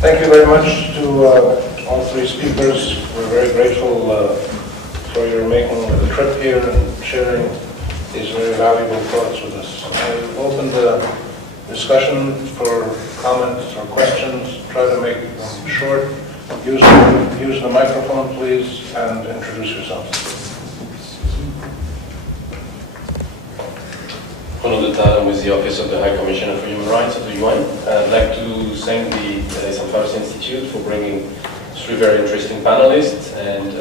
Thank you very much to all three speakers. We're very grateful for your making the trip here and sharing these very valuable thoughts with us. I open the discussion for comments or questions. Try to make them short. Use the microphone, please, and introduce yourselves. I'm with the Office of the High Commissioner for Human Rights of the UN. I'd like to thank the Issam Fares Institute for bringing three very interesting panelists, and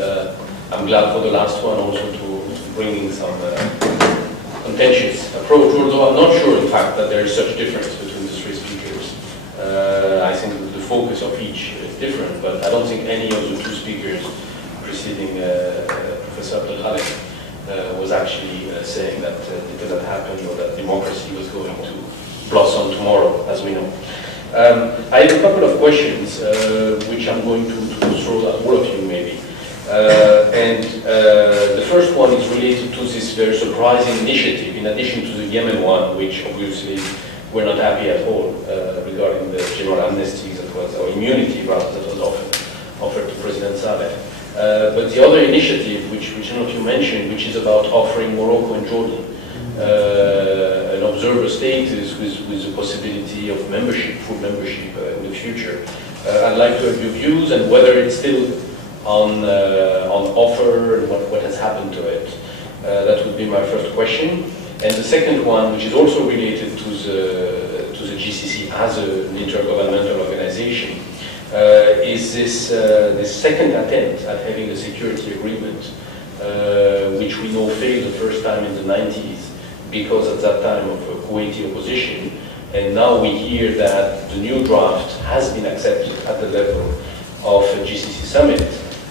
I'm glad for the last one also to bringing some contentious approach, although I'm not sure, in fact, that there is such difference between the three speakers. I think the focus of each is different, but I don't think any of the two speakers preceding Professor Abdelkhalek was actually saying that it didn't happen or that democracy was going to blossom tomorrow, as we know. I have a couple of questions which I'm going to throw at all of you maybe. The first one is related to this very surprising initiative, in addition to the Yemen one, which obviously we're not happy at all regarding the general amnesty that was, or immunity rather, that was offered to President Saleh. But the other initiative, which none of you mentioned, which is about offering Morocco and Jordan an observer status with the possibility of membership, full membership in the future. I'd like to have your views and whether it's still on offer and what has happened to it. That would be my first question. And the second one, which is also related to the GCC as an intergovernmental organization, is this second attempt at having a security agreement, which we know failed the first time in the 90s because at that time of Kuwaiti opposition, and now we hear that the new draft has been accepted at the level of a GCC summit,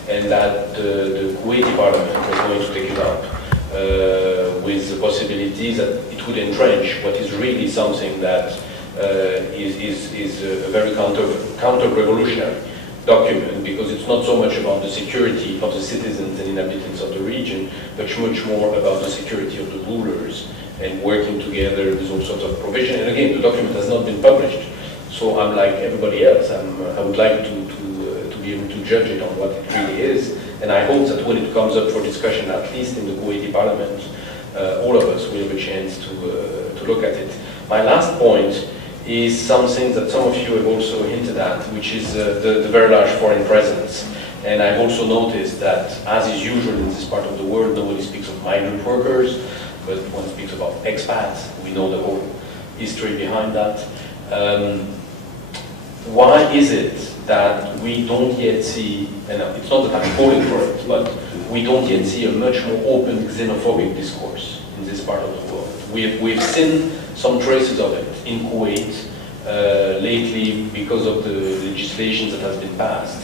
and that the Kuwaiti parliament is going to take it up with the possibility that it would entrench what is really something that is a very counter-revolutionary document, because it's not so much about the security of the citizens and inhabitants of the region, but much more about the security of the rulers and working together with all sorts of provision. And again, the document has not been published, so I'm like everybody else. I would like to be able to judge it on what it really is, and I hope that when it comes up for discussion, at least in the Kuwaiti parliament, all of us will have a chance to look at it. My last point is something that some of you have also hinted at, which is the very large foreign presence. And I've also noticed that, as is usual in this part of the world, nobody speaks of migrant workers, but one speaks about expats. We know the whole history behind that. Why is it that we don't yet see, and it's not that I'm calling for it, but we don't yet see a much more open xenophobic discourse in this part of the world? We've seen some traces of it in Kuwait lately because of the legislation that has been passed.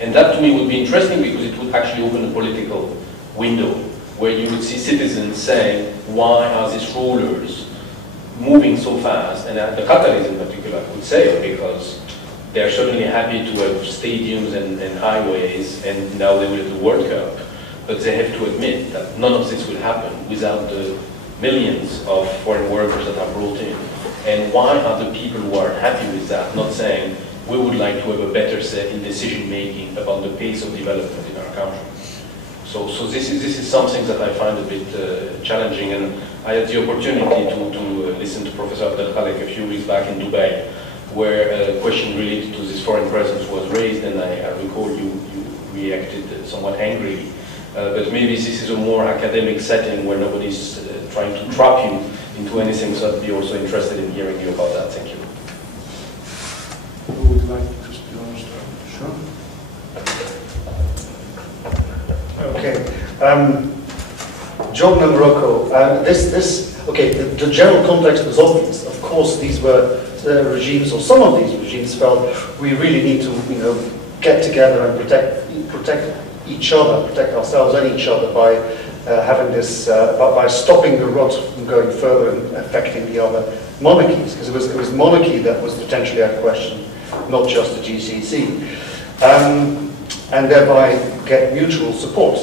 And that to me would be interesting because it would actually open a political window where you would see citizens saying, why are these rulers moving so fast? And the Qataris in particular would say it because they're certainly happy to have stadiums and highways, and now they will have the World Cup. But they have to admit that none of this will happen without the millions of foreign workers that are brought in. And why are the people who are happy with that not saying, we would like to have a better say in decision making about the pace of development in our country? So this is something that I find a bit challenging, and I had the opportunity to listen to Professor Abdelkhalek a few weeks back in Dubai, where a question related to this foreign presence was raised, and I recall you reacted somewhat angrily. But maybe this is a more academic setting where nobody's trying to trap you into anything, so I'd be also interested in hearing you about that. Thank you. Who would like to be honest? Sure. Okay. Jordan and Morocco. The general context was obvious. Of course, these were regimes, or some of these regimes felt we really need to, get together and protect each other, protect ourselves and each other by having this, by stopping the rot from going further and affecting the other monarchies, because it was monarchy that was potentially at question, not just the GCC, and thereby get mutual support.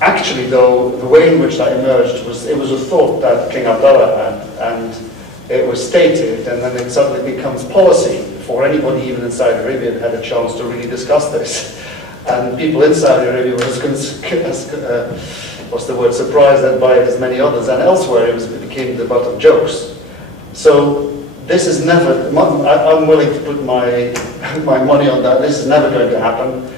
Actually, though, the way in which that emerged was, it was a thought that King Abdullah had, and it was stated, and then it suddenly becomes policy before anybody even in Saudi Arabia had a chance to really discuss this. And people in Saudi Arabia were surprised by it as many others, and elsewhere it became the butt of jokes. So this is never, I'm willing to put my money on that, this is never going to happen.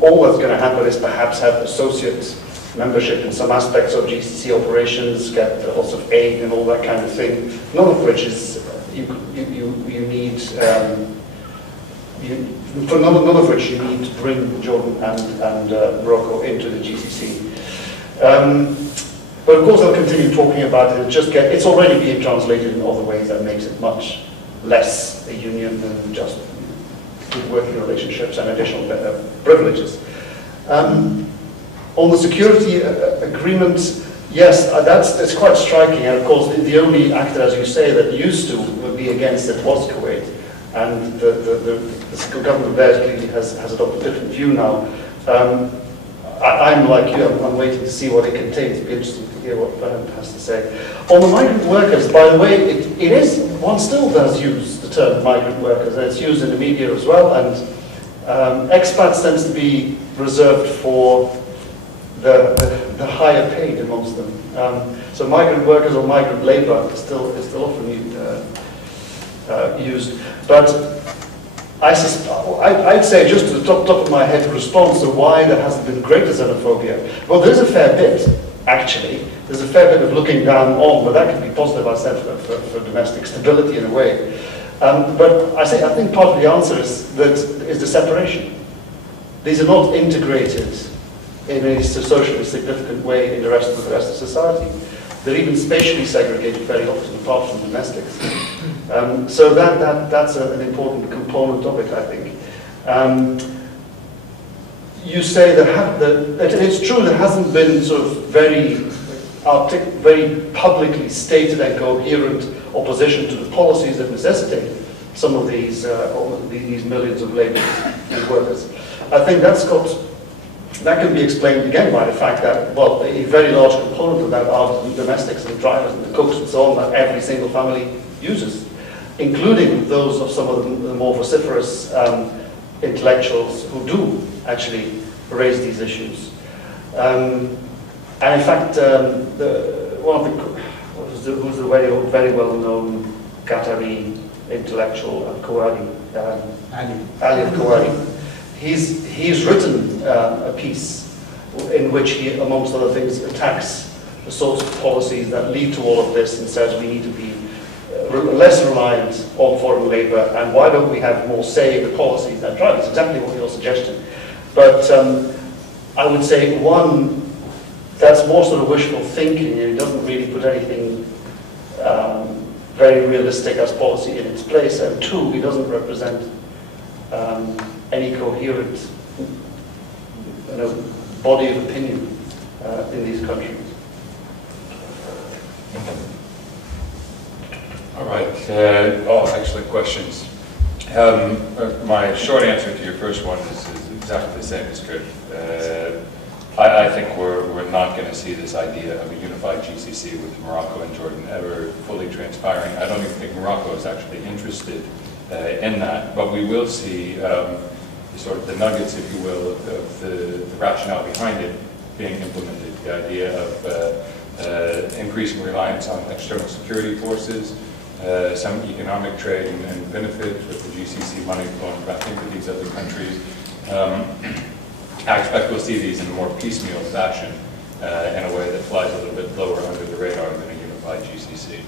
All that's going to happen is perhaps have associate membership in some aspects of GCC operations, get lots of aid and all that kind of thing, none of which is, you need, for none of which you need to bring Jordan and Morocco into the GCC. But of course I'll continue talking about it, it's already being translated in other ways that makes it much less a union than just good working relationships and additional privileges. On the security agreement, yes, it's quite striking, and of course the only actor, as you say, that used to be against it was Kuwait, and the government there clearly has adopted a different view now. I'm like you, I'm waiting to see what it contains. It'll be interesting to hear what Bernd has to say. On the migrant workers, by the way, one still does use the term migrant workers, and it's used in the media as well, and expats tends to be reserved for the higher paid amongst them. So migrant workers or migrant labour is still often used. But I'd say, just to the top of my head, response to why there hasn't been greater xenophobia. Well, there's a fair bit, actually. There's a fair bit of looking down on, but that can be positive, I said, for domestic stability in a way. But I think part of the answer is the separation. These are not integrated in a socially significant way in the rest of society. They're even spatially segregated very often apart from domestics. So that's an important component of it, I think. You say that it's true there hasn't been sort of very publicly stated and coherent opposition to the policies that necessitate some of these millions of labour and workers. I think that can be explained again by the fact that, well, a very large component of that are the domestics and the drivers and the cooks and so on that every single family uses, including those of some of the more vociferous intellectuals who do actually raise these issues. And in fact, who's the very well-known Qatari intellectual, Kouari, Ali al-Kouari. He's written a piece in which he, amongst other things, attacks the sorts of policies that lead to all of this and says we need to be less reliant on foreign labour, and why don't we have more say in the policies that drive it? It's exactly what you're suggesting. But I would say, one, that's more sort of wishful thinking, and it doesn't really put anything very realistic as policy in its place, and two, it doesn't represent any coherent body of opinion in these countries. All right. All excellent questions. My short answer to your first one is exactly the same as Gerd. I think we're not going to see this idea of a unified GCC with Morocco and Jordan ever fully transpiring. I don't even think Morocco is actually interested in that, but we will see sort of the nuggets, if you will, of the rationale behind it being implemented. The idea of increasing reliance on external security forces, some economic trade and benefit with the GCC money flowing back into these other countries. I expect we'll see these in a more piecemeal fashion in a way that flies a little bit lower under the radar than a unified GCC.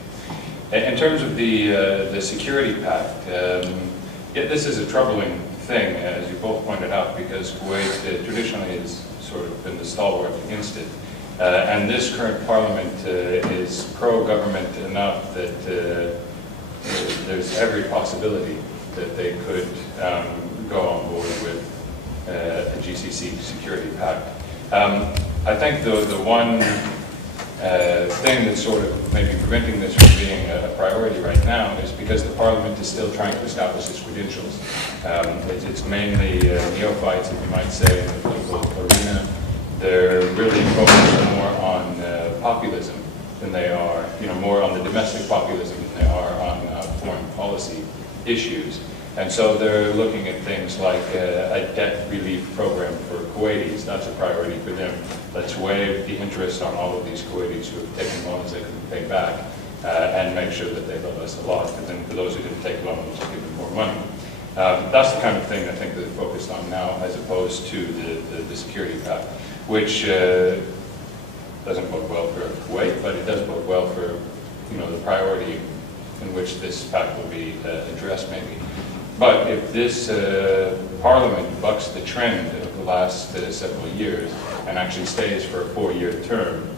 In terms of the security pact, this is a troubling thing, as you both pointed out, because Kuwait traditionally has sort of been the stalwart against it. And this current parliament is pro-government enough that there's every possibility that they could go on board with a GCC security pact. I think the one thing that's sort of maybe preventing this from being a priority right now is because the parliament is still trying to establish its credentials. It's mainly neophytes, if you might say, in the political arena. They're really focused more on populism than they are, more on the domestic populism than they issues. And so they're looking at things like a debt relief program for Kuwaitis. That's a priority for them. Let's waive the interest on all of these Kuwaitis who have taken loans they couldn't pay back and make sure that they love us a lot. And then for those who didn't take loans, give them more money. That's the kind of thing I think that they're focused on now, as opposed to the security pact, which doesn't bode well for Kuwait, but it does bode well for the priority in which this pact will be addressed, maybe. But if this Parliament bucks the trend of the last several years and actually stays for a 4-year term,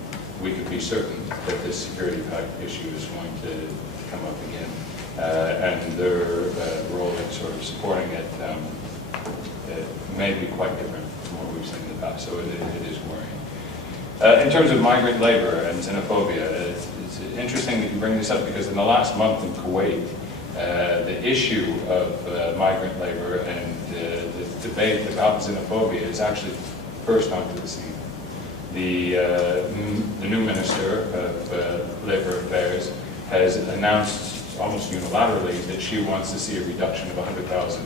we could be certain that this security pact issue is going to come up again. And their role in sort of supporting it may be quite different from what we've seen in the past, so it is worrying. In terms of migrant labor and xenophobia, it's interesting that you bring this up, because in the last month in Kuwait, the issue of migrant labor and the debate about xenophobia is actually burst onto the scene. The new Minister of Labour Affairs has announced almost unilaterally that she wants to see a reduction of 100,000,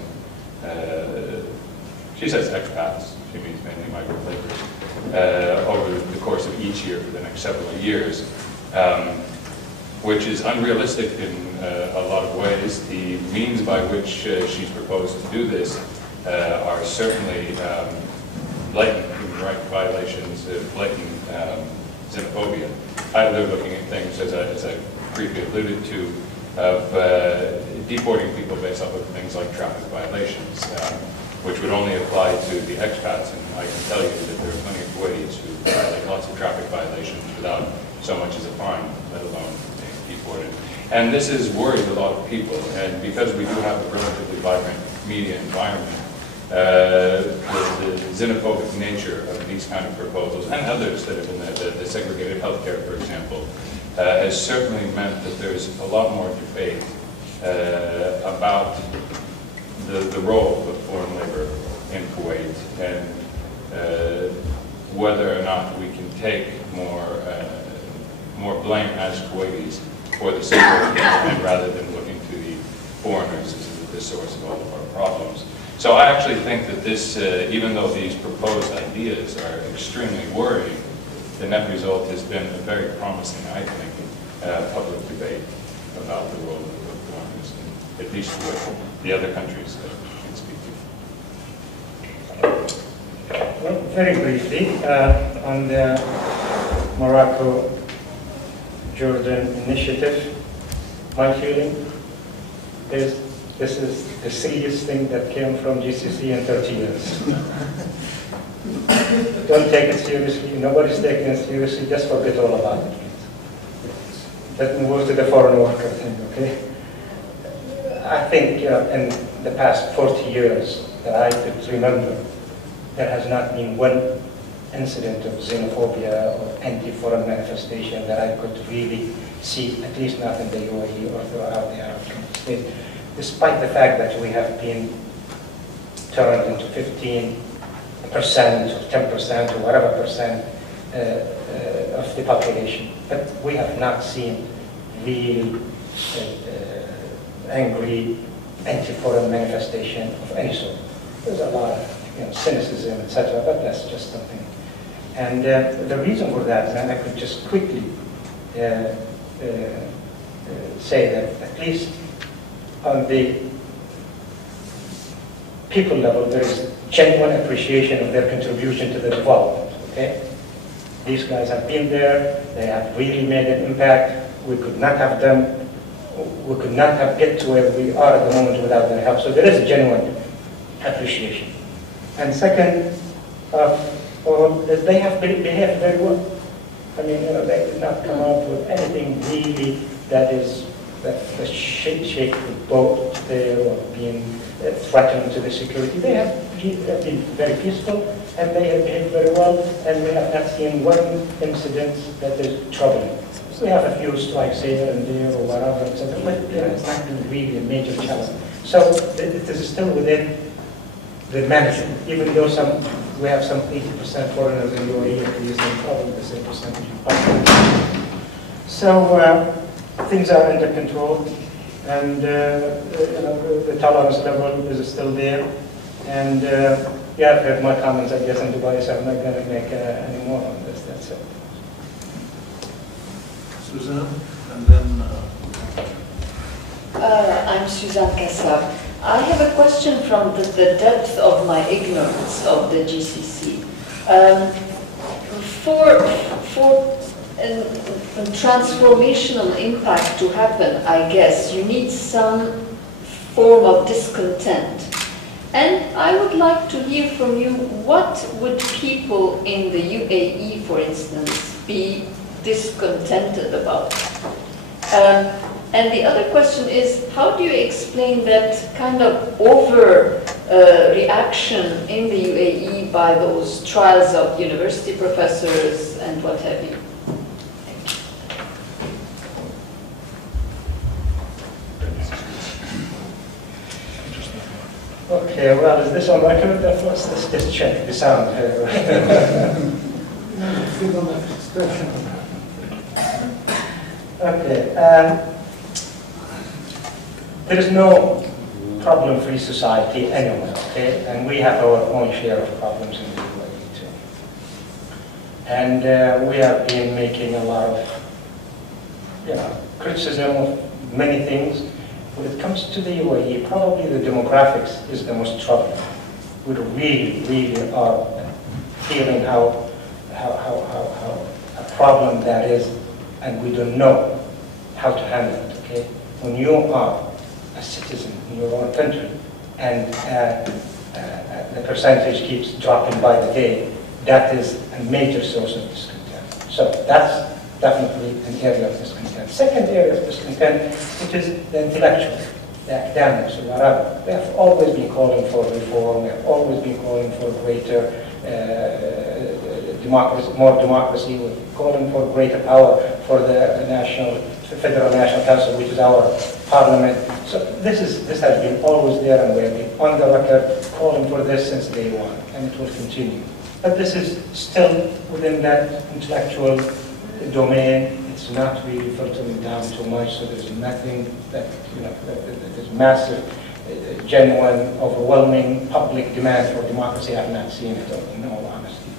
she says expats, she means mainly migrant laborers, over the course of each year for the next several years, which is unrealistic in a lot of ways. The means by which she's proposed to do this are certainly blatant human rights violations, blatant xenophobia. They're looking at things, as I briefly alluded to, of deporting people based off of things like traffic violations, which would only apply to the expats. And I can tell you that there are plenty of Kuwaitis who violate lots of traffic violations without so much as a fine, let alone being deported. And this has worried a lot of people. And because we do have a relatively vibrant media environment, the xenophobic nature of these kind of proposals, and others that have been the segregated healthcare, for example, has certainly meant that there's a lot more debate about the role of foreign labor in Kuwait, and whether or not we can take more blame as Kuwaitis for the situation, and rather than looking to the foreigners as the source of all of our problems. So I actually think that this, even though these proposed ideas are extremely worrying, the net result has been a very promising, I think, public debate about the role of foreigners, at least with the other countries that we can speak to. Well, very briefly, on the Morocco-Jordan initiative, my feeling is this is the silliest thing that came from GCC in 30 years. Don't take it seriously. Nobody's taking it seriously. Just forget all about it. Let me move to the foreign worker thing, okay? I think in the past 40 years that I could remember, there has not been one incident of xenophobia or anti-foreign manifestation that I could really see, at least not in the UAE or throughout the Arab states, despite the fact that we have been turned into 15% or 10% or whatever percent of the population. But we have not seen really angry anti-foreign manifestation of any sort. There's a lot of cynicism, etc., but that's just something. And the reason for that, and I could just quickly say that at least on the people level, there is genuine appreciation of their contribution to the development, okay? These guys have been there, they have really made an impact. We could not have them, we could not have get to where we are at the moment without their help. So there is a genuine appreciation. And second of all, they have behaved very well. I mean, they did not come up with anything really that shake the boat there or being threatening to the security. They have been very peaceful, and they have behaved very well, and we have not seen one incident that is troubling. We have a few strikes here and there or whatever, etc., but it's not been really a major challenge. So it is still within the management, even though we have some 80% foreigners in UAE, and we use them probably the same percentage of population. So things are under control. and the tolerance level is still there. And yeah, I've heard my comments, I guess, in Dubai, so I'm not going to make any more on this. That's it. Suzanne, and then... I'm Suzanne Kassab. I have a question from the depth of my ignorance of the GCC. For a transformational impact to happen, I guess, you need some form of discontent. And I would like to hear from you, what would people in the UAE, for instance, be discontented about? And the other question is, how do you explain that kind of reaction in the UAE by those trials of university professors and what have you? Okay, well, is this on record? Let's just check the sound here. Okay, there is no problem-free society anywhere, okay? And we have our own share of problems in the UAE too. And we have been making a lot of, criticism of many things. When it comes to the UAE, probably the demographics is the most troubling. We really are feeling how a problem that is, and we don't know how to handle it, okay? When you are a citizen in your own country and the percentage keeps dropping by the day, that is a major source of discontent. So that's definitely an area of discontent. Second area of discontent, which is the intellectual, the academics, or whatever. They have always been calling for reform, they have always been calling for greater democracy, more democracy, we're calling for greater power for the Federal National Council, which is our parliament. So this has been always there, and we have been on the record calling for this since day one, and it will continue. But this is still within that intellectual domain. It's not really filtering down too much, so there's nothing that, there's massive, genuine, overwhelming public demand for democracy. I've not seen it, in all honesty.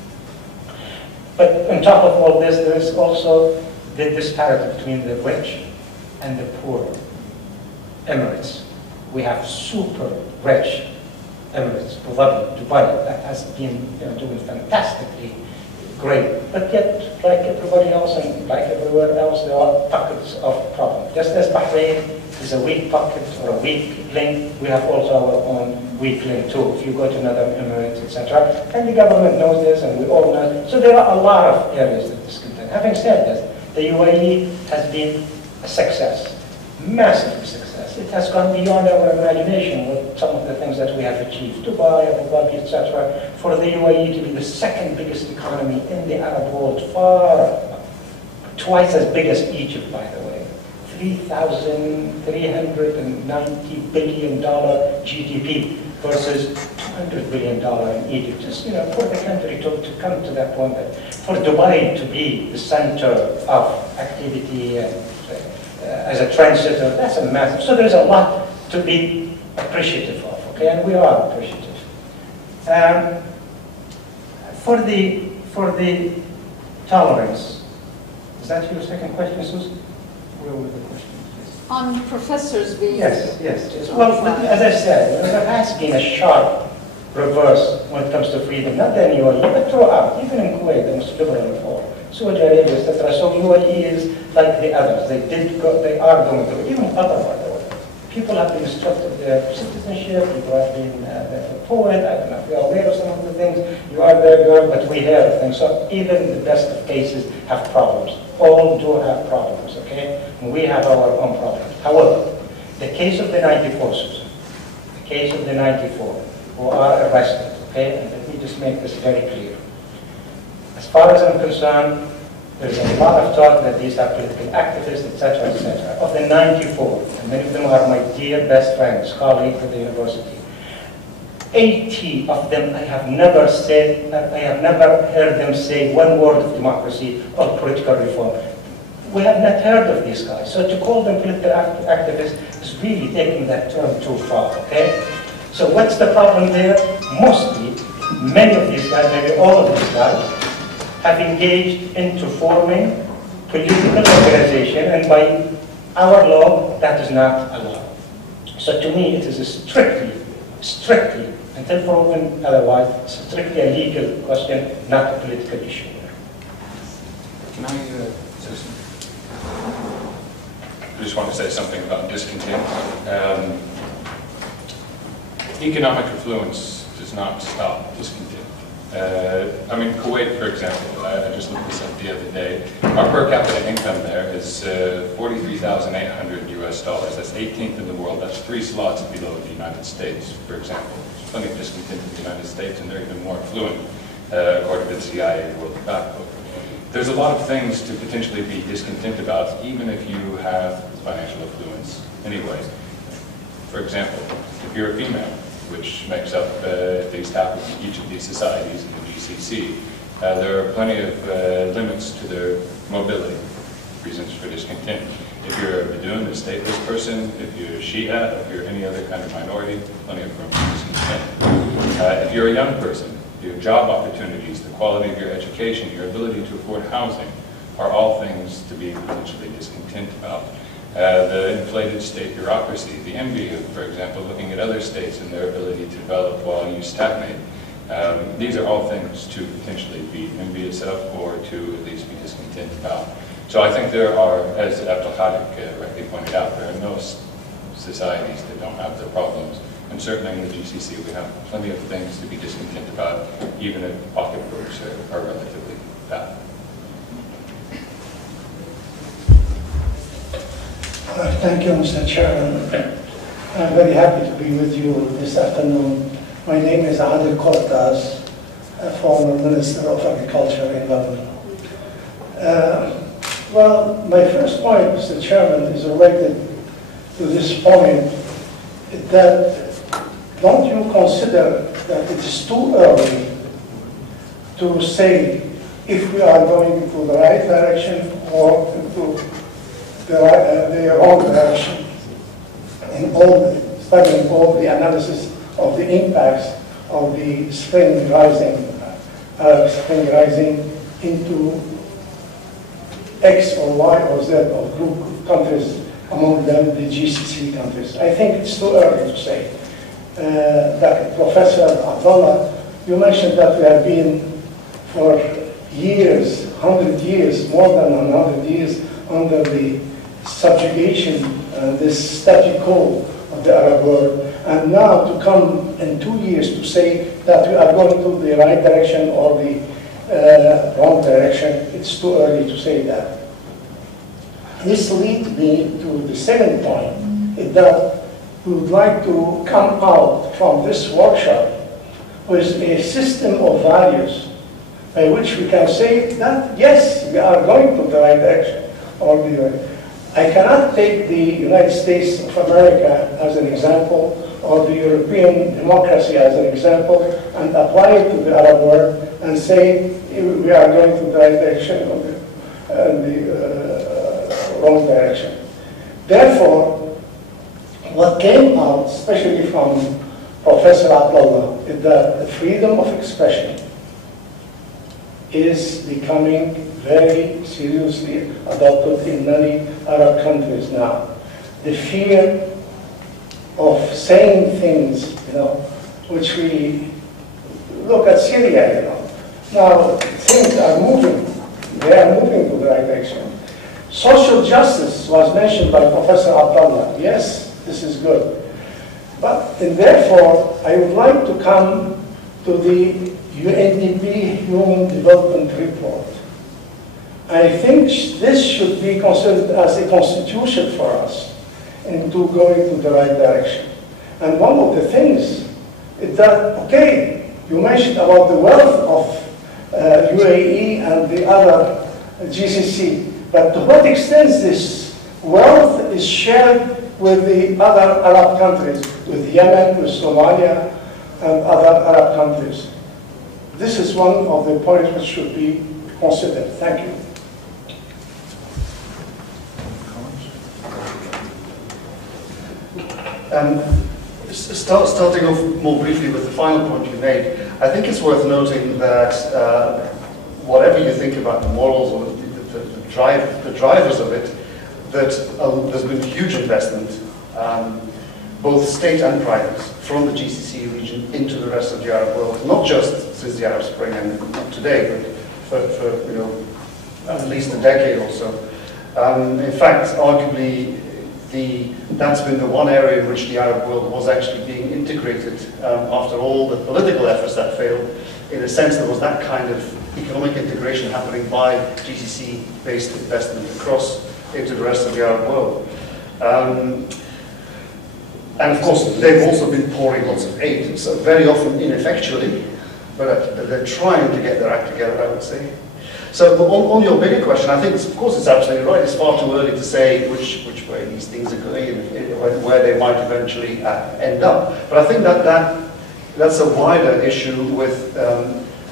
But on top of all this, there is also the disparity between the rich and the poor Emirates. We have super rich Emirates, Dubai, that has been doing fantastically great. But yet, like everybody else and like everywhere else, there are pockets of problems. Just as Bahrain is a weak pocket or a weak link, we have also our own weak link too. If you go to another Emirates, etc., and the government knows this, and we all know. So there are a lot of areas that discontent. Having said this, the UAE has been a success, massive success. It has gone beyond our imagination with some of the things that we have achieved. Dubai, Abu Dhabi, etc. For the UAE to be the second biggest economy in the Arab world, twice as big as Egypt, by the way. $3,390 billion GDP versus $200 billion in Egypt. Just, for the country to come to that point, that for Dubai to be the center of activity and as a trendsetter, that's a massive. So there's a lot to be appreciative of, okay, and we are appreciative. For the tolerance, is that your second question, Susan? Where were the questions? On professors being... Yes. Well, as I said, there has been a sharp reverse when it comes to freedom, not in UAE, but throughout, even in Kuwait, the most liberal reform. Saudi Arabia, etc. So UAE is like the others. They are going through, even Qatar, by the way. People have been stripped of their citizenship, people have been poet, I don't know if you're aware of some of the things. You are there, but we hear of things. So even the best of cases have problems. All do have problems, okay? And we have our own problems. However, the case of the 94, Susan, the case of the 94 who are arrested, okay? And let me just make this very clear. As far as I'm concerned, there's a lot of talk that these are political activists, etc., etc. Of the 94, and many of them are my dear best friends, colleagues at the university, 80 of them I have never heard them say one word of democracy or political reform. we have not heard of these guys. So to call them political activists is really taking that term too far, okay? So what's the problem there? Mostly, many of these guys, maybe all of these guys, have engaged into forming political organization, and by our law, that is not allowed. So to me, it is a strictly, until proven otherwise, strictly a legal question, not a political issue. Can I say something? I just want to say something about discontent. Economic affluence does not stop discontent. I mean, Kuwait, for example, I just looked this up the other day. Our per capita income there is $43,800 US. That's 18th in the world. That's 3 slots below the United States, for example. There's plenty of discontent in the United States, and they're even more affluent, according to the CIA World Factbook. There's a lot of things to potentially be discontent about, even if you have financial affluence anyway. For example, if you're a female, which makes up at least half of each of these societies in the GCC, there are plenty of limits to their mobility, reasons for discontent. If you're a Bedouin, a stateless person, if you're Shia, if you're any other kind of minority, plenty of room for discontent. If you're a young person, your job opportunities, the quality of your education, your ability to afford housing are all things to be potentially discontent about. The inflated state bureaucracy, the envy of, for example, looking at other states and their ability to develop while you stagnate. These are all things to potentially be envious of or to at least be discontent about. So I think there are, as Abdul Khalik rightly pointed out, there are no societies that don't have their problems. And certainly in the GCC we have plenty of things to be discontent about, even if pocketbooks are relatively fat. Thank you, Mr. Chairman. I'm very happy to be with you this afternoon. My name is Adil Cortaz, a former Minister of Agriculture in Lebanon. Well, my first point, Mr. Chairman, is related to this point that don't you consider that it is too early to say if we are going into the right direction or into the wrong direction in studying all the analysis of the impacts of the spring rising into X or Y or Z of group of countries, among them the GCC countries. I think it's too early to say. Professor Abdullah, you mentioned that we have been for years, 100 years, more than 100 years, under the subjugation, this status quo of the Arab world, and now to come in 2 years to say that we are going to the right direction or the wrong direction, it's too early to say that. This leads me to the second point, is that we would like to come out from this workshop with a system of values by which we can say that, yes, we are going to the right direction. I cannot take the United States of America as an example or the European democracy as an example and apply it to the Arab world and say we are going to the right direction or the wrong direction. Therefore, what came out, especially from Professor Abdullah, is that the freedom of expression is becoming very seriously adopted in many Arab countries now. The fear of saying things, which we look at Syria, Now things are moving. They are moving to the right direction. Social justice was mentioned by Professor Abdullah. Yes, this is good. But and therefore, I would like to come to the UNDP Human Development Report. I think this should be considered as a constitution for us into going to the right direction. And one of the things is that, okay, you mentioned about the wealth of UAE and the other GCC, but to what extent this wealth is shared with the other Arab countries, with Yemen, with Somalia, and other Arab countries? This is one of the points which should be considered. Thank you. Starting off more briefly with the final point you made, I think it's worth noting that whatever you think about the morals or the drivers of it, that there's been huge investment, both state and private, from the GCC region into the rest of the Arab world, not just since the Arab Spring and not today, but for at least a decade or so. In fact, arguably, that's been the one area in which the Arab world was actually being integrated after all the political efforts that failed. In a sense, there was that kind of economic integration happening by GCC-based investment across into the rest of the Arab world. And of course, they've also been pouring lots of aid, so very often ineffectually, but they're trying to get their act together, I would say. So on your bigger question, I think, of course, it's absolutely right. It's far too early to say which way these things are going and where they might eventually end up. But I think that's a wider issue with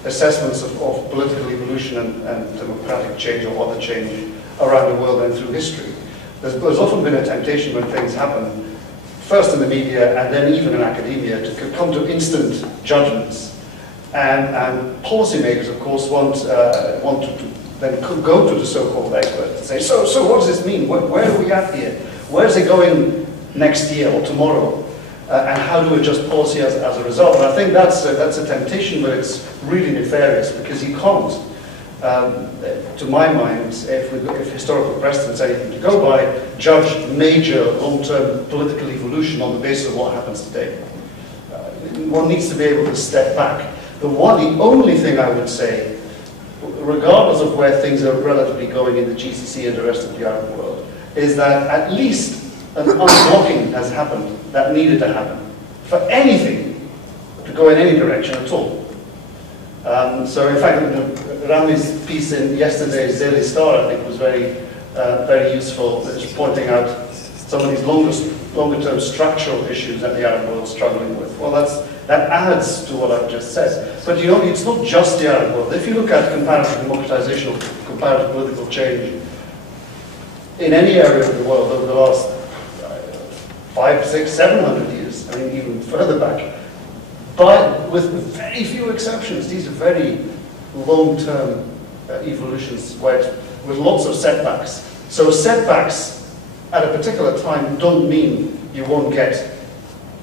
assessments of political evolution and democratic change or other change around the world and through history. There's often been a temptation when things happen, first in the media and then even in academia, to come to instant judgments. And policymakers, of course, want to then go to the so-called experts and say, so what does this mean? Where are we at here? Where's it going next year or tomorrow? And how do we adjust policy as a result? And I think that's a temptation, but it's really nefarious because you can't, to my mind, if historical precedent's anything to go by, judge major long-term political evolution on the basis of what happens today. One needs to be able to step back. The only thing I would say, regardless of where things are relatively going in the GCC and the rest of the Arab world, is that at least an unblocking has happened that needed to happen for anything to go in any direction at all. So in fact, Rami's piece in yesterday's Daily Star, I think, was very useful, just pointing out some of these longer-term structural issues that the Arab world is struggling with. Well, that adds to what I've just said. But you know, it's not just the Arab world. If you look at comparative democratization or comparative political change in any area of the world over the last 500, 600, 700 years, I mean, even further back, but with very few exceptions, these are very long-term evolutions with lots of setbacks. So setbacks at a particular time don't mean you won't get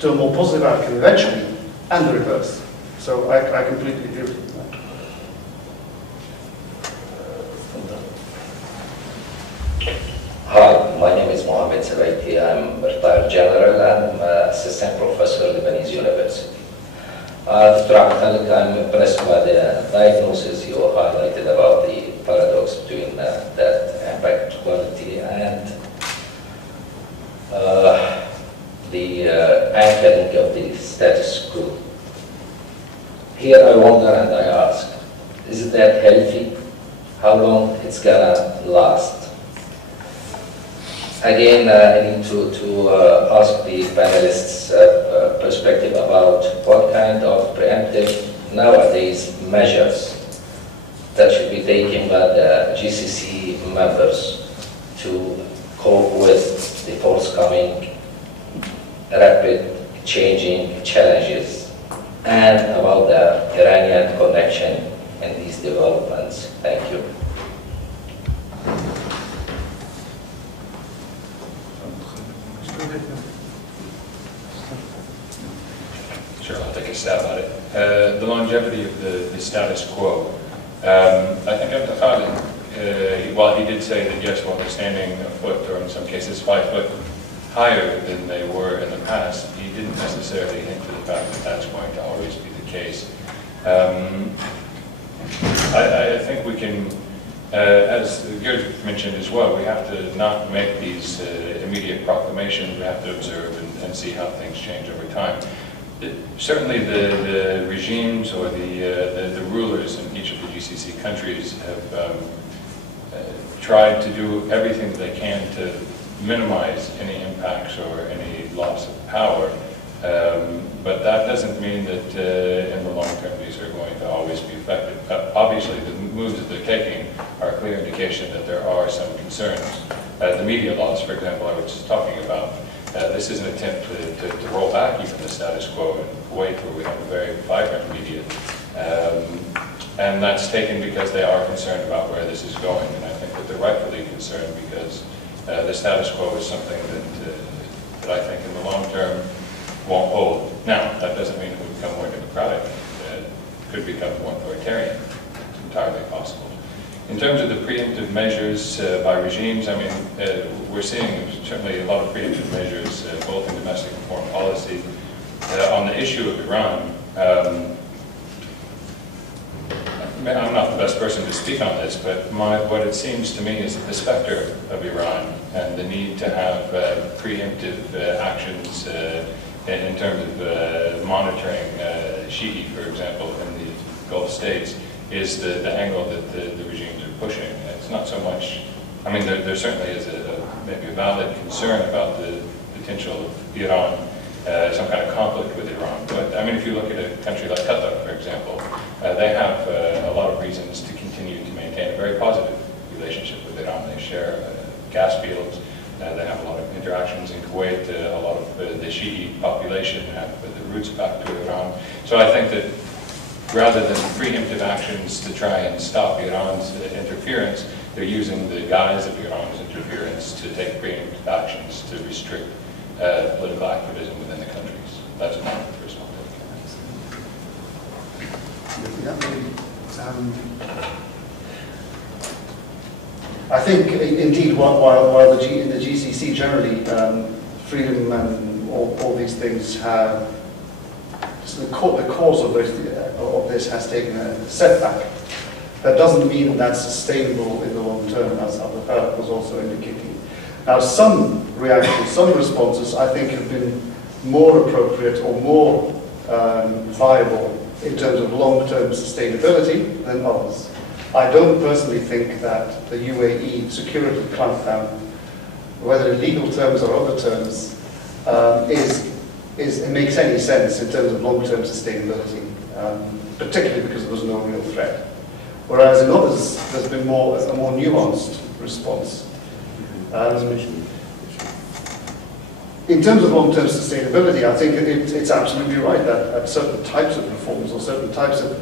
to a more positive outcome eventually, and the reverse. So I completely agree with you. Hi, my name is Mohammed Sabaiti. I'm a retired general and I'm an assistant professor at Lebanese University. Dr. Abdelkhalik, I'm impressed by the diagnosis you highlighted about the paradox between that impact quality and the anchoring of the status quo. Here I wonder and I ask, is that healthy? How long it's gonna last? Again, I need to ask the panelists' perspective about what kind of preemptive nowadays measures that should be taken by the GCC members to cope with the forthcoming rapid changing challenges and about the Iranian connection in these developments. Thank you. Sure, I'll take a stab at it. The longevity of the status quo. I think Abdelkhalik, while he did say that yes, while they're standing a foot or in some cases 5 foot higher than they were in the past, he didn't necessarily hint to the fact that that's going to always be the case. I think we can, as Gerd mentioned as well, we have to not make these immediate proclamations. We have to observe and see how things change over time. Certainly the regimes or the rulers in each of the GCC countries have tried to do everything they can to minimize any impacts or any loss of power. But that doesn't mean that in the long term these are going to always be effective. Obviously the moves that they're taking are a clear indication that there are some concerns. The media laws, for example, I was just talking about, This is an attempt to roll back even the status quo in Kuwait, where we have a very vibrant media. And that's taken because they are concerned about where this is going. And I think that they're rightfully concerned because the status quo is something that I think in the long term won't hold. Now, that doesn't mean it will become more democratic. It could become more authoritarian. It's entirely possible. In terms of the preemptive measures by regimes, I mean, we're seeing certainly a lot of preemptive measures, both in domestic and foreign policy. On the issue of Iran, I'm not the best person to speak on this, but what it seems to me is that the specter of Iran and the need to have preemptive actions in terms of monitoring Shi'i, for example, in the Gulf states, is the angle that the regimes are pushing. It's not so much, I mean, there certainly is maybe a valid concern about the potential of Iran, some kind of conflict with Iran. But I mean, if you look at a country like Qatar, for example, they have a lot of reasons to continue to maintain a very positive relationship with Iran. They share gas fields. They have a lot of interactions in Kuwait. A lot of the Shi'i population have the roots back to Iran. So I think that rather than preemptive actions to try and stop Iran's interference, they're using the guise of Iran's interference to take preemptive actions to restrict political activism within the countries. That's my personal take. I think, indeed, while in the GCC generally, freedom and all these things have, the cause of this has taken a setback. That doesn't mean that's sustainable in the long term, as Abu Bakr was also indicating. Now, some reactions, some responses, I think, have been more appropriate or more viable in terms of long-term sustainability than others. I don't personally think that the UAE security clampdown, whether in legal terms or other terms, it makes any sense in terms of long-term sustainability, particularly because there was no real threat. Whereas in others, there's been a more nuanced response. In terms of long-term sustainability, I think it's absolutely right that certain types of reforms or certain types of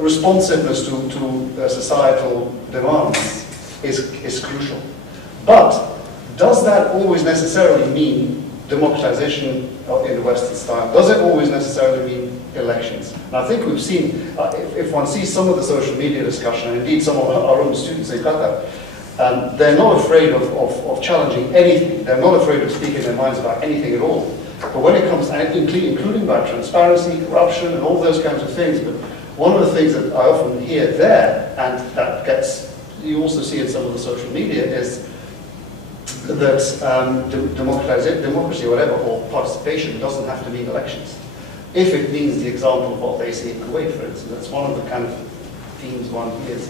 responsiveness to societal demands is crucial. But does that always necessarily mean democratization in the Western style? Does it always necessarily mean elections? And I think we've seen, if one sees some of the social media discussion, and indeed some of our own students in Qatar, they're not afraid of challenging anything. They're not afraid of speaking their minds about anything at all. But when it comes, including about transparency, corruption, and all those kinds of things, but one of the things that I often hear there, and that you also see in some of the social media, is that democracy, whatever, or participation doesn't have to mean elections. If it means the example of what they see in Kuwait, for instance, that's one of the kind of themes one hears.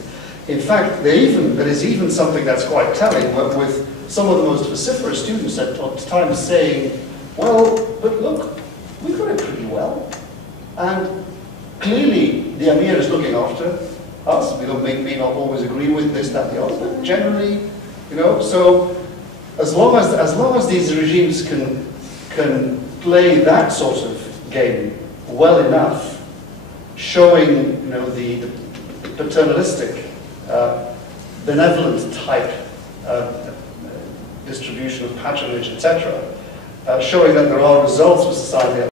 In fact, there is even something that's quite telling, with some of the most vociferous students at times saying, well, but look, we got it pretty well. And clearly, the Amir is looking after us. We may not always agree with this, that, the other, but generally, you know, so as long as these regimes can play that sort of game well enough, showing, you know, the paternalistic, benevolent type distribution of patronage, etc., showing that there are results for society